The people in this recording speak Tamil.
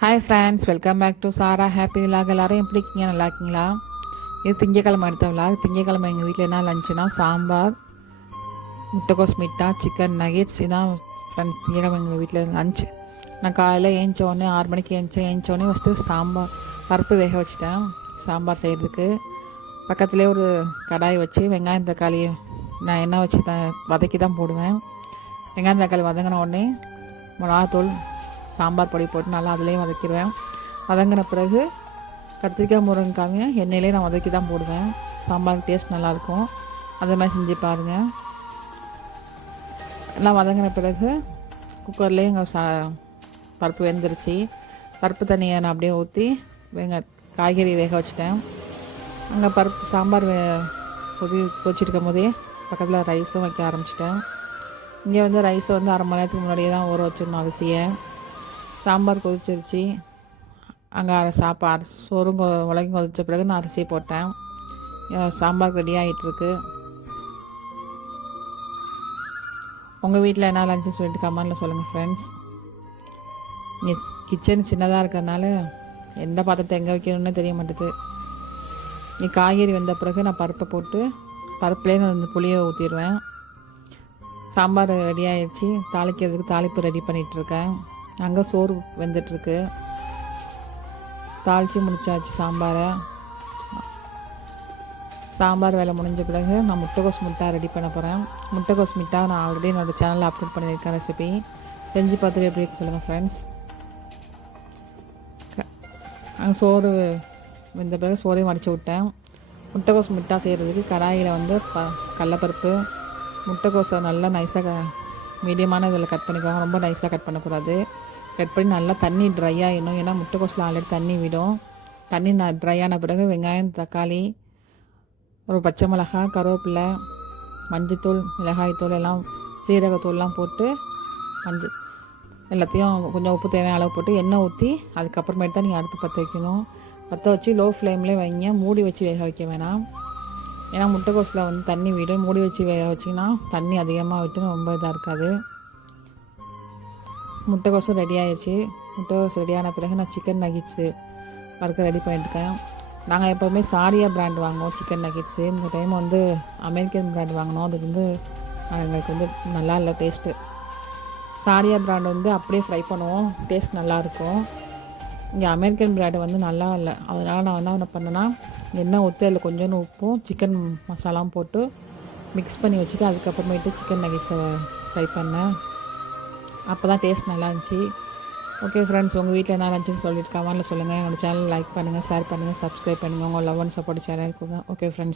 Hi friends, welcome back to Sara happy vlog. எல்லோரும் எப்படி இருக்கீங்க? நல்லா இருக்கீங்களா? இது திங்கக்கிழமை எடுத்த விலாக். திங்கக்கிழமை எங்கள் வீட்டில் என்ன லஞ்சுனா சாம்பார், முட்டைக்கோஸ் மிட்டா, சிக்கன் நகெட்ஸ். இதான் ஃப்ரெண்ட்ஸ் திங்கக்கிழமை எங்கள் வீட்டில் லஞ்ச். நான் காலையில் ஏஞ்சோடனே 6 மணிக்கு ஏஞ்சோடனே ஃபஸ்ட்டு சாம்பார் பருப்பு வேக வச்சுட்டேன் சாம்பார் செய்கிறதுக்கு. பக்கத்துலேயே ஒரு கடாய் வச்சு வெங்காயம் தக்காளி நான் எண்ணெய் வச்சு வதக்கி தான் போடுவேன். வெங்காயம் தக்காளி வதங்கின உடனே மிளகாத்தூள், சாம்பார் பொடி போட்டு நல்லா அதுலேயும் வதக்கிடுவேன். வதங்கின பிறகு கத்திரிக்காய் முருங்கைக்காயும் எண்ணெயிலே நான் வதக்கி தான் போடுவேன். சாம்பார் டேஸ்ட் நல்லாயிருக்கும். அதே மாதிரி செஞ்சு பாருங்கள். எல்லாம் வதங்கின பிறகு குக்கர்லேயே எங்கள் பருப்பு வெந்துருச்சு. பருப்பு தண்ணியை நான் அப்படியே ஊற்றி காய்கறி வேக வச்சிட்டேன். அங்கே பருப்பு சாம்பார் கொதிச்சிருக்கும் போதே பக்கத்தில் ரைஸும் வைக்க ஆரம்பிச்சிட்டேன். இங்கே வந்து ரைஸை வந்து 1/2 மணி நேரத்துக்கு முன்னாடியே தான் ஊற வச்சிடணும் அரிசியை. சாம்பார் கொதிச்சிருச்சு. அங்கே சாப்பாடு சோறும் உலகி கொதித்த பிறகு நான் அரிசி போட்டேன். சாம்பார் ரெடி ஆகிட்டுருக்கு. உங்கள் வீட்டில் என்ன லஞ்சுன்னு சொல்லிட்டு கமெண்டில் சொல்லுங்கள் ஃப்ரெண்ட்ஸ். இங்கே கிச்சன் சின்னதாக இருக்கிறதுனால எந்த பாத்திரத்தை எங்கே வைக்கணும்னு தெரிய மாட்டேது. நீ காய்கறி வந்த பிறகு நான் பருப்பை போட்டு பருப்புலேயே நான் வந்து புளியை ஊற்றிடுவேன். சாம்பார் ரெடி ஆகிடுச்சு. தாளிக்கிறதுக்கு தாளிப்பு ரெடி பண்ணிகிட்ருக்கேன். அங்கே சோறு வெந்துட்டுருக்கு. தாளித்து முடிச்சாச்சு சாம்பாரை. சாம்பார் வேலை முடிஞ்ச பிறகு நான் முட்டைக்கோஸ் மிட்டா ரெடி பண்ண போகிறேன். முட்டைக்கோஸ் மிட்டா நான் ஆல்ரெடி என்னோடய சேனலில் அப்லோட் பண்ணியிருக்கேன் ரெசிபி. செஞ்சு பார்த்துட்டு எப்படி சொல்லுங்கள் ஃப்ரெண்ட்ஸ். அங்கே சோறு வெந்த பிறகு சோறையும் வடித்து விட்டேன். முட்டைக்கோஸ் மிட்டா செய்கிறதுக்கு கடாயில் வந்து கடலப்பருப்பு, முட்டைக்கோஸை நல்லா நைஸாக மீடியமான இதில் கட் பண்ணிக்குவாங்க. ரொம்ப நைஸாக கட் பண்ணக்கூடாது. கட் பண்ணி நல்லா தண்ணி ட்ரை ஆகிடணும். ஏன்னா முட்டைக்கோஸில் ஆல்ரெடி தண்ணி விடும். தண்ணி ட்ரை ஆன பிறகு வெங்காயம், தக்காளி, ஒரு பச்சை மிளகாய், கருவேப்பிலை, மஞ்சத்தூள், மிளகாய்த்தூள் எல்லாம் சீரகத்தூள்லாம் போட்டு எல்லாத்தையும் கொஞ்சம் உப்பு தேவையான அளவு போட்டு எண்ணெய் ஊற்றி அதுக்கப்புறமேட்டு தான் நீங்கள் அடுப்பு பற்ற வைக்கணும். பற்ற வச்சு லோ ஃப்ளேம்லேயே வைங்க. மூடி வச்சு வேக வைக்க வேணாம். ஏன்னா முட்டைக்கோஸில் வந்து தண்ணி விடும். மூடி வச்சு வேக வச்சிங்கன்னா தண்ணி அதிகமாக விட்டு ரொம்ப இதாக இருக்காது. முட்டைக்கோஸும் ரெடி ஆகிடுச்சு. முட்டைக்கோஸ் ரெடியான பிறகு நான் சிக்கன் நகெட்ஸு வறுக்க ரெடி பண்ணியிருக்கேன். நாங்கள் எப்போதுமே சாரியா பிராண்ட் வாங்குவோம் சிக்கன் நகெட்ஸு. இந்த டைம் வந்து அமெரிக்கன் பிராண்ட் வாங்கினோம். அது வந்து எங்களுக்கு வந்து நல்லா இல்லை டேஸ்ட்டு. சாரியா பிராண்ட் வந்து அப்படியே ஃப்ரை பண்ணுவோம், டேஸ்ட் நல்லாயிருக்கும். இங்கே அமெரிக்கன் பிராண்டு வந்து நல்லா இல்லை. அதனால் நான் என்ன பண்ணேன்னா எண்ணெய் ஊற்றி அதில் கொஞ்சோண்டு உப்பும் சிக்கன் மசாலாவும் போட்டு மிக்ஸ் பண்ணி வச்சுட்டு அதுக்கப்புறமேட்டு சிக்கன் நகெட்ஸை ஃப்ரை பண்ணேன். அப்போ தான் டேஸ்ட் நல்லா இருந்துச்சு. ஓகே ஃப்ரெண்ட்ஸ், உங்கள் வீட்டில் என்ன இருந்துச்சுன்னு சொல்லிட்டு கமெண்ட்டில் சொல்லுங்கள். என்னோடய சேனல் லைக் பண்ணுங்கள், ஷேர் பண்ணுங்கள், சப்ஸ்கிரைப் பண்ணுங்கள். உங்கள் லவ் அண்ட் சப்போர்ட் சேனல் கொடுங்க. Okay friends.